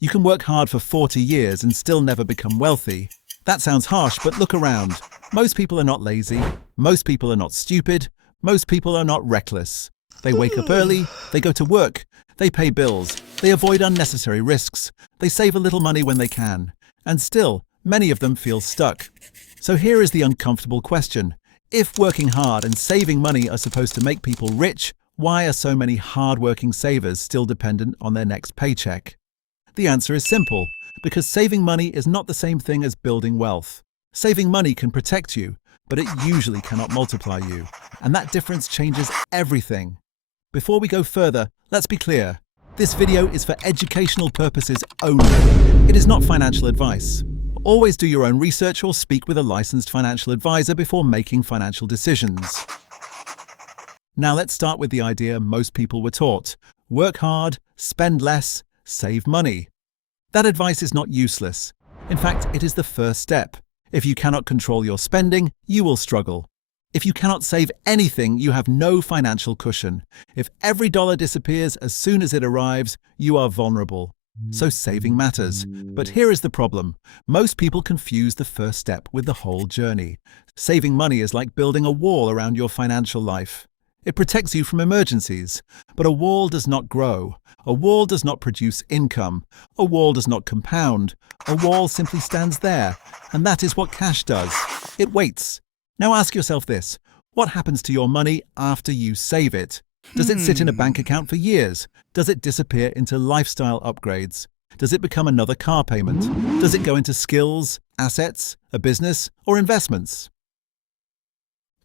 You can work hard for 40 years and still never become wealthy. That sounds harsh, but look around. Most people are not lazy. Most people are not stupid. Most people are not reckless. They wake up early. They go to work. They pay bills. They avoid unnecessary risks. They save a little money when they can. And still, many of them feel stuck. So here is the uncomfortable question. If working hard and saving money are supposed to make people rich, why are so many hard-working savers still dependent on their next paycheck? The answer is simple, because saving money is not the same thing as building wealth. Saving money can protect you, but it usually cannot multiply you, and that difference changes everything. Before we go further, let's be clear. This video is for educational purposes only. It is not financial advice. Always do your own research or speak with a licensed financial advisor before making financial decisions. Now let's start with the idea most people were taught. Work hard, spend less, save money. That advice is not useless. In fact, it is the first step. If you cannot control your spending, you will struggle. If you cannot save anything, you have no financial cushion. If every dollar disappears as soon as it arrives, you are vulnerable. So saving matters. But here is the problem. Most people confuse the first step with the whole journey. Saving money is like building a wall around your financial life. It protects you from emergencies. But a wall does not grow. A wall does not produce income. A wall does not compound. A wall simply stands there. And that is what cash does. It waits. Now ask yourself this. What happens to your money after you save it? Does it sit in a bank account for years? Does it disappear into lifestyle upgrades? Does it become another car payment? Does it go into skills, assets, a business, or investments?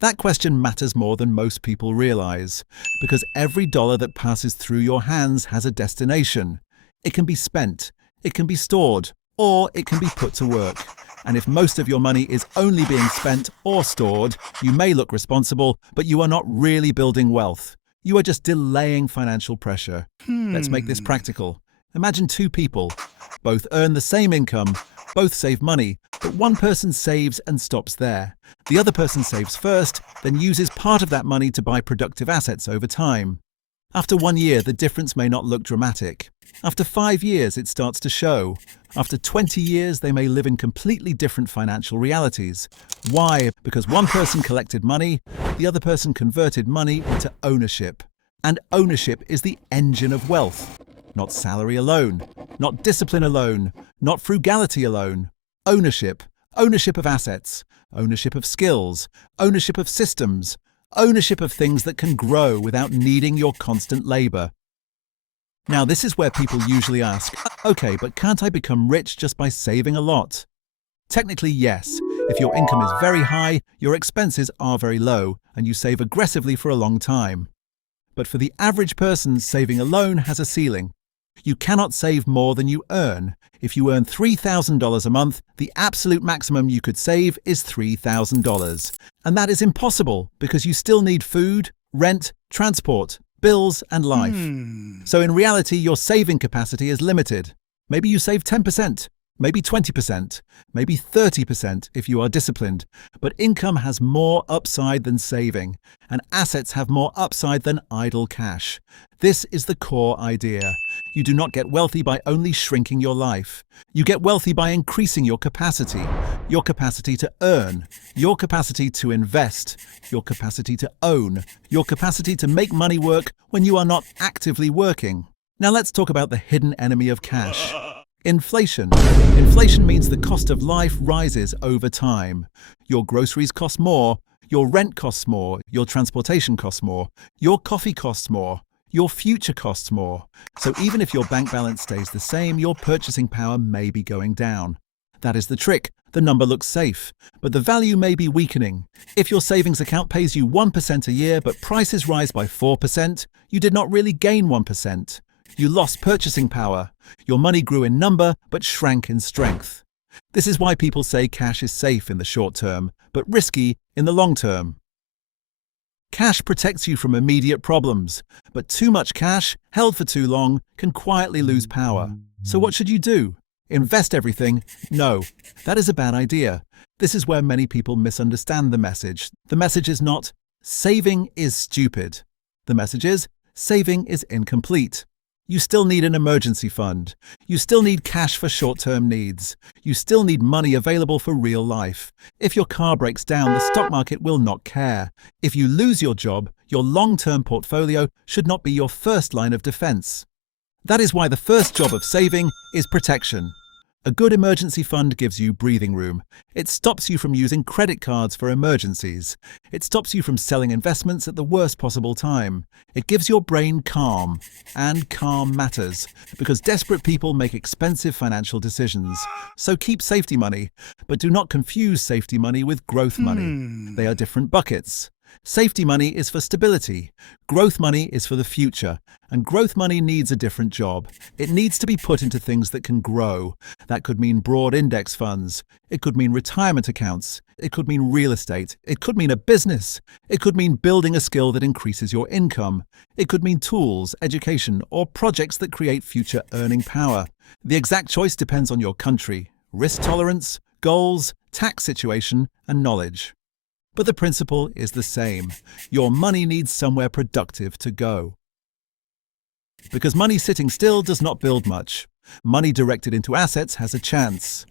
That question matters more than most people realize, because every dollar that passes through your hands has a destination. It can be spent, it can be stored, or it can be put to work. And if most of your money is only being spent or stored, you may look responsible, but you are not really building wealth. You are just delaying financial pressure. Let's make this practical. Imagine two people. Both earn the same income, both save money, but one person saves and stops there. The other person saves first, then uses part of that money to buy productive assets over time. After 1 year, the difference may not look dramatic. After 5 years, it starts to show. After 20 years, they may live in completely different financial realities. Why? Because one person collected money, the other person converted money into ownership. And ownership is the engine of wealth. Not salary alone, not discipline alone, not frugality alone. Ownership. Ownership of assets, ownership of skills, ownership of systems, ownership of things that can grow without needing your constant labor. Now, this is where people usually ask, okay, but can't I become rich just by saving a lot? Technically, yes. If your income is very high, your expenses are very low, and you save aggressively for a long time. But for the average person, saving alone has a ceiling. You cannot save more than you earn. If you earn $3,000 a month, the absolute maximum you could save is $3,000. And that is impossible because you still need food, rent, transport, bills, and life. So in reality, your saving capacity is limited. Maybe you save 10%, maybe 20%, maybe 30% if you are disciplined. But income has more upside than saving, and assets have more upside than idle cash. This is the core idea. You do not get wealthy by only shrinking your life. You get wealthy by increasing your capacity to earn, your capacity to invest, your capacity to own, your capacity to make money work when you are not actively working. Now let's talk about the hidden enemy of cash. Inflation. Inflation means the cost of life rises over time. Your groceries cost more, your rent costs more, your transportation costs more, your coffee costs more, your future costs more. So even if your bank balance stays the same, your purchasing power may be going down. That is the trick. The number looks safe, but the value may be weakening. If your savings account pays you 1% a year, but prices rise by 4%, you did not really gain 1%. You lost purchasing power. Your money grew in number, but shrank in strength. This is why people say cash is safe in the short term, but risky in the long term. Cash protects you from immediate problems, but too much cash, held for too long, can quietly lose power. So what should you do? Invest everything? No, that is a bad idea. This is where many people misunderstand the message. The message is not, saving is stupid. The message is, saving is incomplete. You still need an emergency fund. You still need cash for short-term needs. You still need money available for real life. If your car breaks down, the stock market will not care. If you lose your job, your long-term portfolio should not be your first line of defense. That is why the first job of saving is protection. A good emergency fund gives you breathing room. It stops you from using credit cards for emergencies. It stops you from selling investments at the worst possible time. It gives your brain calm. And calm matters, because desperate people make expensive financial decisions. So keep safety money, but do not confuse safety money with growth money. They are different buckets. Safety money is for stability. Growth money is for the future. And growth money needs a different job. It needs to be put into things that can grow. That could mean broad index funds. It could mean retirement accounts. It could mean real estate. It could mean a business. It could mean building a skill that increases your income. It could mean tools, education, or projects that create future earning power. The exact choice depends on your country, risk tolerance, goals, tax situation, and knowledge. But the principle is the same. Your money needs somewhere productive to go. Because money sitting still does not build much. Money directed into assets has a chance.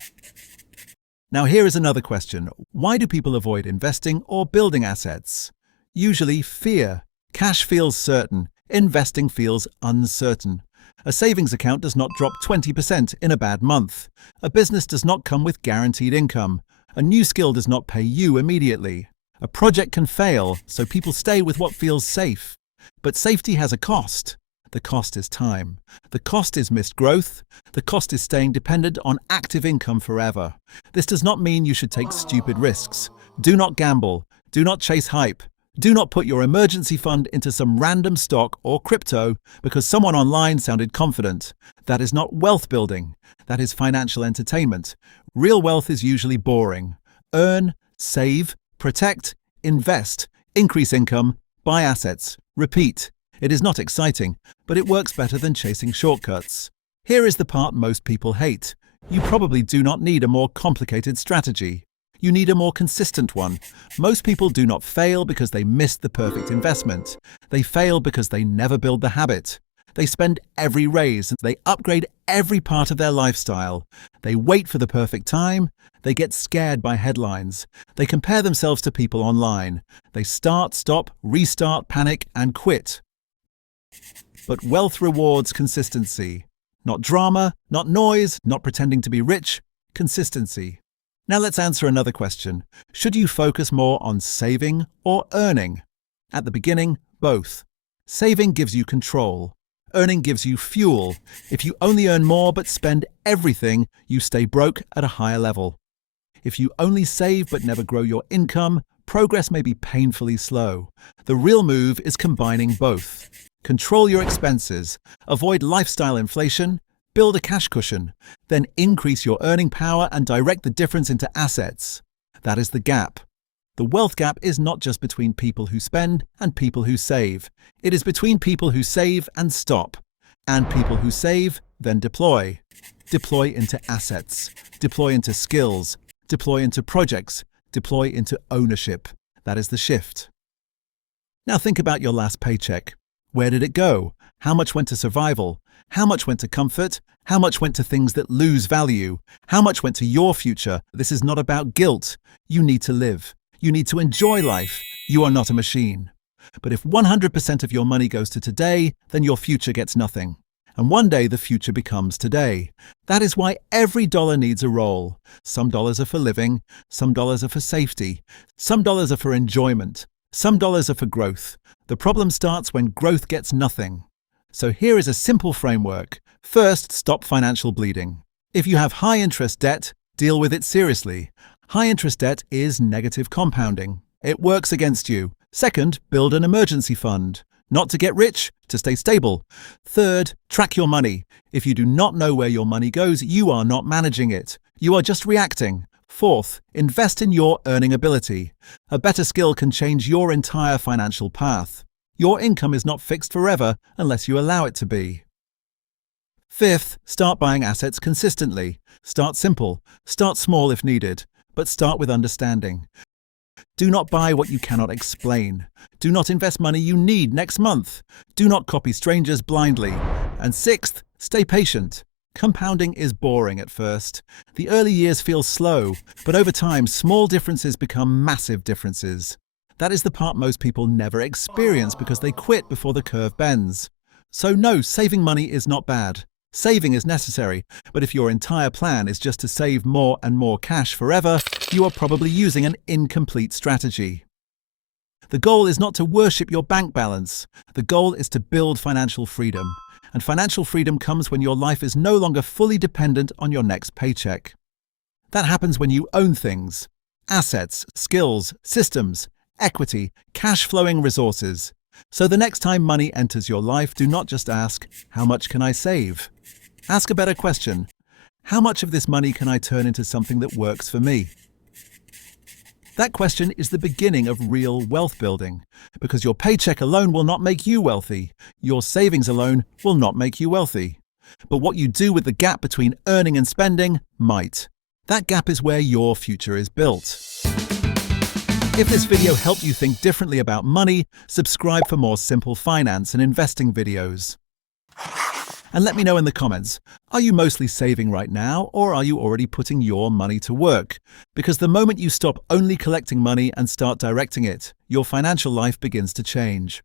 Now here is another question. Why do people avoid investing or building assets? Usually fear. Cash feels certain. Investing feels uncertain. A savings account does not drop 20% in a bad month. A business does not come with guaranteed income. A new skill does not pay you immediately. A project can fail, so people stay with what feels safe. But safety has a cost. The cost is time. The cost is missed growth. The cost is staying dependent on active income forever. This does not mean you should take stupid risks. Do not gamble. Do not chase hype. Do not put your emergency fund into some random stock or crypto because someone online sounded confident. That is not wealth building. That is financial entertainment. Real wealth is usually boring. Earn, save, protect, invest, increase income, buy assets, repeat. It is not exciting, but it works better than chasing shortcuts. Here is the part most people hate. You probably do not need a more complicated strategy. You need a more consistent one. Most people do not fail because they missed the perfect investment. They fail because they never build the habit. They spend every raise and they upgrade every part of their lifestyle. They wait for the perfect time. They get scared by headlines. They compare themselves to people online. They start, stop, restart, panic, and quit. But wealth rewards consistency. Not drama, not noise, not pretending to be rich. Consistency. Now let's answer another question. Should you focus more on saving or earning? At the beginning, both. Saving gives you control. Earning gives you fuel. If you only earn more but spend everything, you stay broke at a higher level. If you only save but never grow your income, progress may be painfully slow. The real move is combining both. Control your expenses, avoid lifestyle inflation, build a cash cushion, then increase your earning power and direct the difference into assets. That is the gap. The wealth gap is not just between people who spend and people who save. It is between people who save and stop, and people who save, then deploy. Deploy into assets, deploy into skills, deploy into projects, deploy into ownership. That is the shift. Now think about your last paycheck. Where did it go? How much went to survival? How much went to comfort? How much went to things that lose value? How much went to your future? This is not about guilt. You need to live. You need to enjoy life. You are not a machine. But if 100% of your money goes to today, then your future gets nothing. And one day the future becomes today. That is why every dollar needs a role. Some dollars are for living, some dollars are for safety, some dollars are for enjoyment, some dollars are for growth. The problem starts when growth gets nothing. So here is a simple framework. First, stop financial bleeding. If you have high-interest debt, deal with it seriously. High-interest debt is negative compounding. It works against you. Second, build an emergency fund. Not to get rich, to stay stable. Third, track your money. If you do not know where your money goes, you are not managing it. You are just reacting. Fourth, invest in your earning ability. A better skill can change your entire financial path. Your income is not fixed forever unless you allow it to be. Fifth, start buying assets consistently. Start simple. Start small if needed, but start with understanding. Do not buy what you cannot explain. Do not invest money you need next month. Do not copy strangers blindly. And sixth, stay patient. Compounding is boring at first. The early years feel slow, but over time, small differences become massive differences. That is the part most people never experience because they quit before the curve bends. So no, saving money is not bad. Saving is necessary, but if your entire plan is just to save more and more cash forever, you are probably using an incomplete strategy. The goal is not to worship your bank balance. The goal is to build financial freedom. And financial freedom comes when your life is no longer fully dependent on your next paycheck. That happens when you own things: assets, skills, systems, equity, cash-flowing resources. So the next time money enters your life, do not just ask, "How much can I save?" Ask a better question: how much of this money can I turn into something that works for me? That question is the beginning of real wealth building, because your paycheck alone will not make you wealthy. Your savings alone will not make you wealthy. But what you do with the gap between earning and spending might. That gap is where your future is built. If this video helped you think differently about money, subscribe for more simple finance and investing videos. And let me know in the comments, are you mostly saving right now, or are you already putting your money to work? Because the moment you stop only collecting money and start directing it, your financial life begins to change.